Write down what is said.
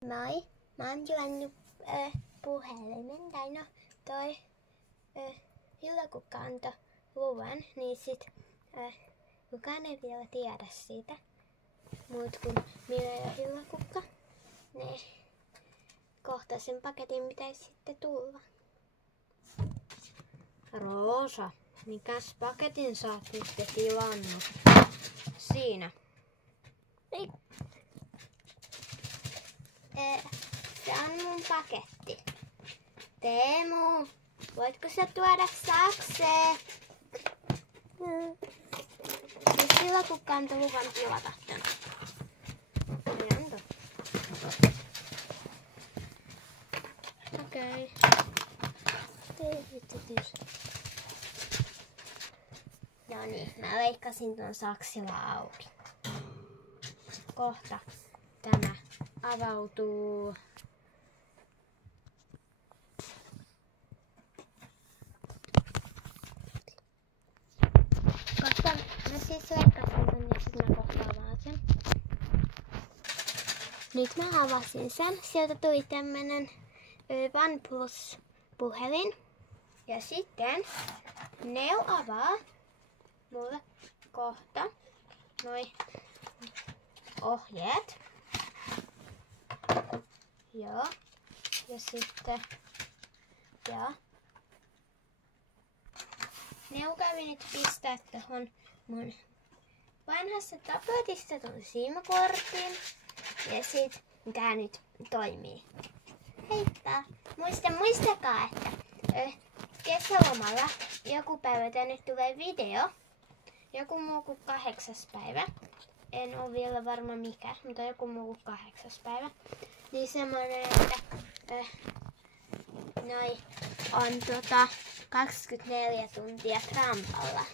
Moi, mä oon tilannut puhelimen, tai no toi Hillakukka antoi luvan, niin sit kukaan ei vielä tiedä siitä. Muut kuin minä ja Hillakukka. Ne kohta sen paketin pitäisi sitten tulla. Roosa, mikäs paketin sä oot nyt tilannut? Siinä. Ei. Se on mun paketti. Teemu, voitko sä tuoda sakseen? Nyt Hillakukka antoi luvan tilata tän. Okei. No niin, mä leikkasin ton saksilla auki. Kohta tämä avautuu. Koska mä siis leikkasin ton ja sit mä kohta avaan sen. Nyt mä avasin sen. Sieltä tuli tämmönen OnePlus-puhelin. Ja sitten Neo avaa mulle kohta noi ohjeet. Joo. Ja sitten Neo kävi nyt pistää tohon mun vanhassa tapetissa ton SIM-kortin. Ja sit tää nyt toimii. Heippa! Muistakaa, että kesälomalla joku päivä tänne tulee video. Joku muu kuin 8. päivä. En ole vielä varma mikä, mutta joku muu kuin 8. päivä. Niin semmonen, että noi on 24 tuntia Trumpalla.